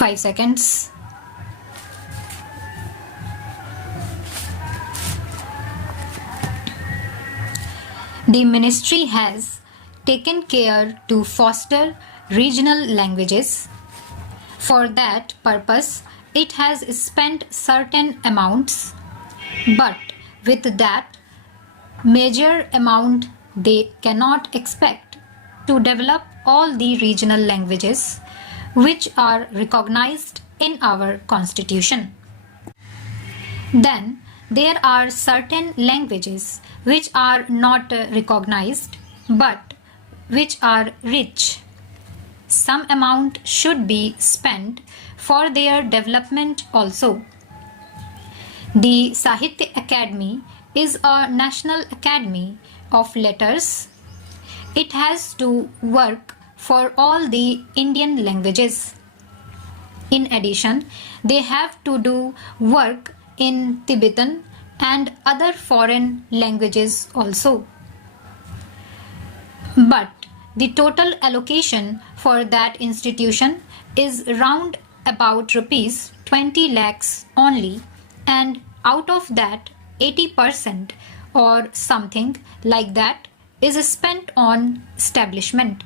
5 seconds. The ministry has taken care to foster regional languages. For that purpose, it has spent certain amounts, but with that major amount, they cannot expect to develop all the regional languages which are recognized in our constitution. Then there are certain languages which are not recognized but which are rich. Some amount should be spent for their development also. The Sahitya Academy is a national academy of letters. It has to work for all the Indian languages. In addition, they have to do work in Tibetan and other foreign languages also. But the total allocation for that institution is round about rupees 20 lakhs only, and out of that 80% or something like that is spent on establishment.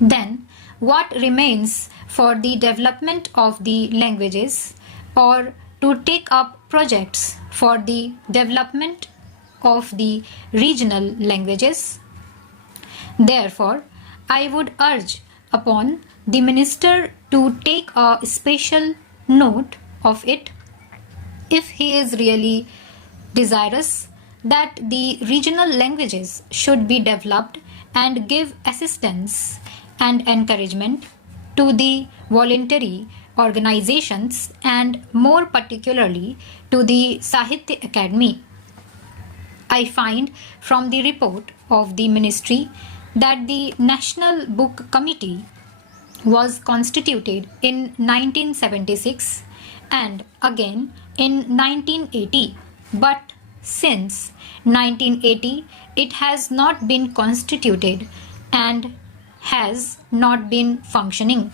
Then what remains for the development of the languages or to take up projects for the development of the regional languages? Therefore, I would urge upon the minister to take a special note of it if he is really desirous that the regional languages should be developed, and give assistance and encouragement to the voluntary organizations and more particularly to the Sahitya Academy. I find from the report of the ministry that the National Book Committee was constituted in 1976 and again in 1980, but since 1980 it has not been constituted and has not been functioning.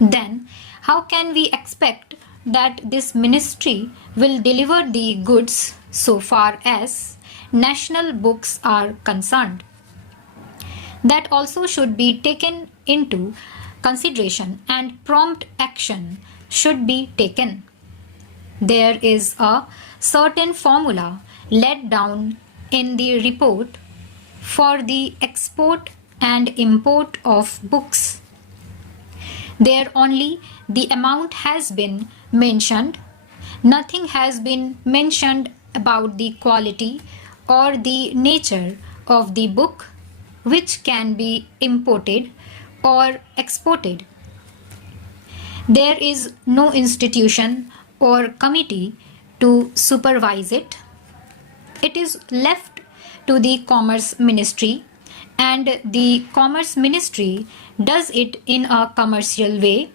Then how can we expect that this ministry will deliver the goods so far as national books are concerned? That also should be taken into consideration and prompt action should be taken. There is a certain formula laid down in the report for the export and import of books. There only the amount has been mentioned. Nothing has been mentioned about the quality or the nature of the book which can be imported or exported. There is no institution or committee to supervise it. It is left to the Commerce Ministry, and the Commerce Ministry does it in a commercial way.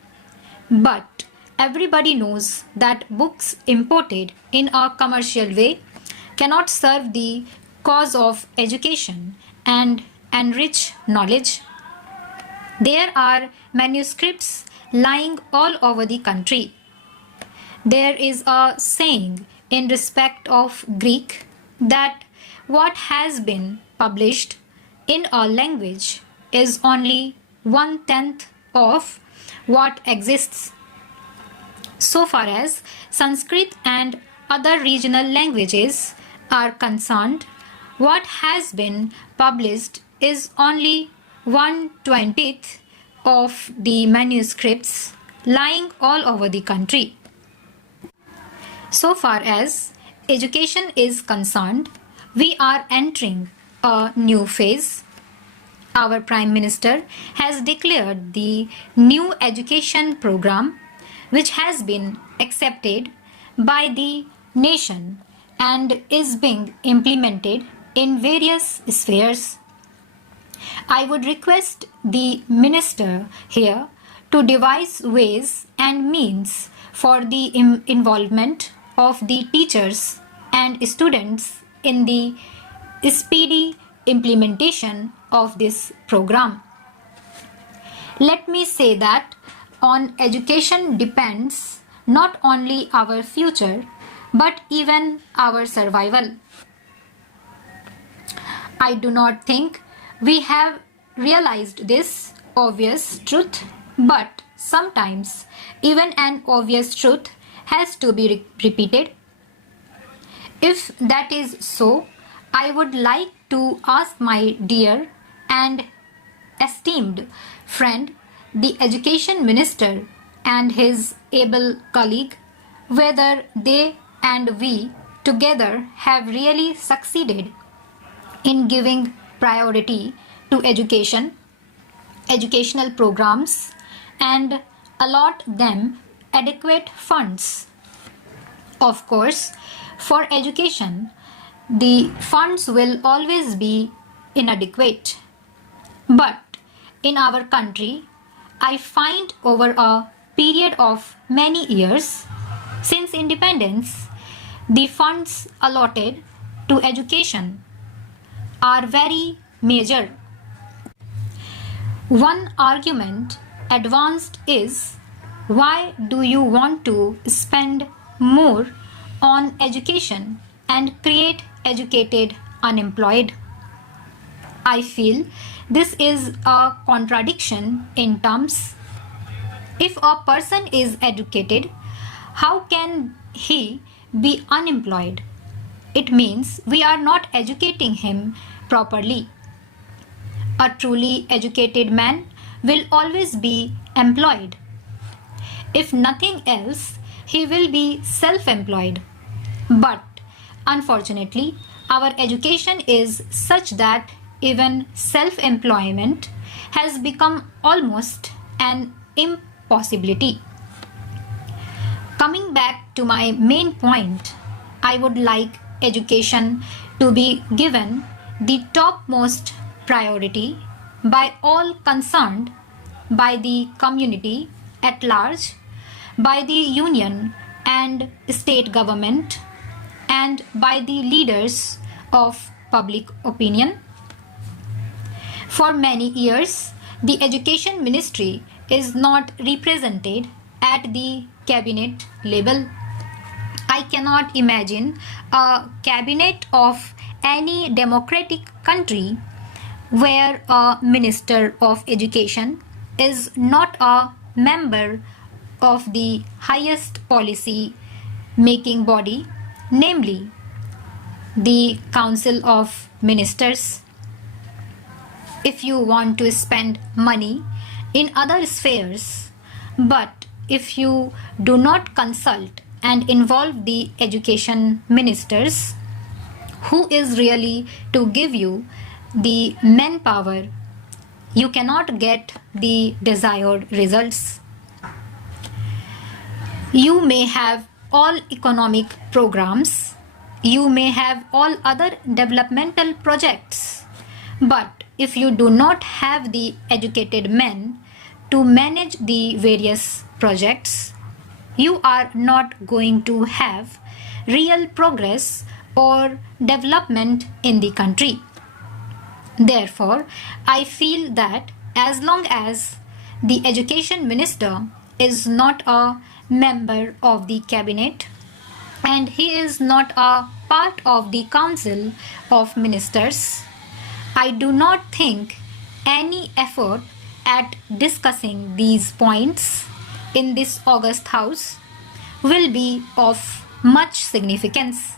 But everybody knows that books imported in a commercial way cannot serve the cause of education and enrich knowledge. There are manuscripts lying all over the country. There is a saying in respect of Greek that what has been published in a language is only 1/10 of what exists. So far as Sanskrit and other regional languages are concerned, what has been published is only 1/20 of the manuscripts lying all over the country. So far as education is concerned, we are entering a new phase. Our Prime Minister has declared the new education program which has been accepted by the nation and is being implemented in various spheres. I would request the minister here to devise ways and means for the involvement of the teachers and students in the speedy implementation of this program. Let me say that On education depends not only our future but even our survival. I do not think we have realized this obvious truth, but sometimes even an obvious truth has to be repeated. If that is so, I would like to ask my dear and esteemed friend, the Education Minister, and his able colleague, whether they and we together have really succeeded in giving priority to education, educational programs, and allot them adequate funds. Of course, for education, the funds will always be inadequate. But in our country, I find over a period of many years since independence, the funds allotted to education are very major. One argument advanced is, why do you want to spend more on education and create educated unemployed? I feel this is a contradiction in terms. If a person is educated, how can he be unemployed? It means we are not educating him properly. A truly educated man will always be employed. If nothing else, he will be self-employed. But unfortunately, our education is such that even self-employment has become almost an impossibility. Coming back to my main point, I would like education to be given the topmost priority by all concerned, by the community at large, by the union and state government, and by the leaders of public opinion. For many years, the Education Ministry is not represented at the cabinet level. I cannot imagine a cabinet of any democratic country where a Minister of Education is not a member of the highest policy making body, namely the Council of Ministers. If you want to spend money in other spheres, but if you do not consult and involve the education ministers, who is really to give you the manpower, you cannot get the desired results. You may have all economic programs, you may have all other developmental projects, but if you do not have the educated men to manage the various projects, you are not going to have real progress or development in the country. Therefore, I feel that as long as the education minister is not a member of the cabinet and he is not a part of the council of ministers, I do not think any effort at discussing these points in this august house will be of much significance.